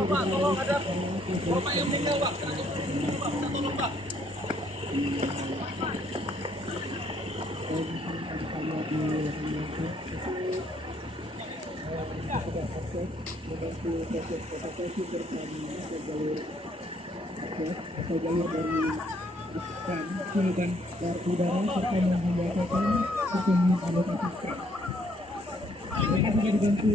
Pak, tolong ada bapak yang meninggal Pak, kita tolong Pak. Atau jalur dari dan udara serta membahasakan sistem alokasi. Mereka sudah dibantu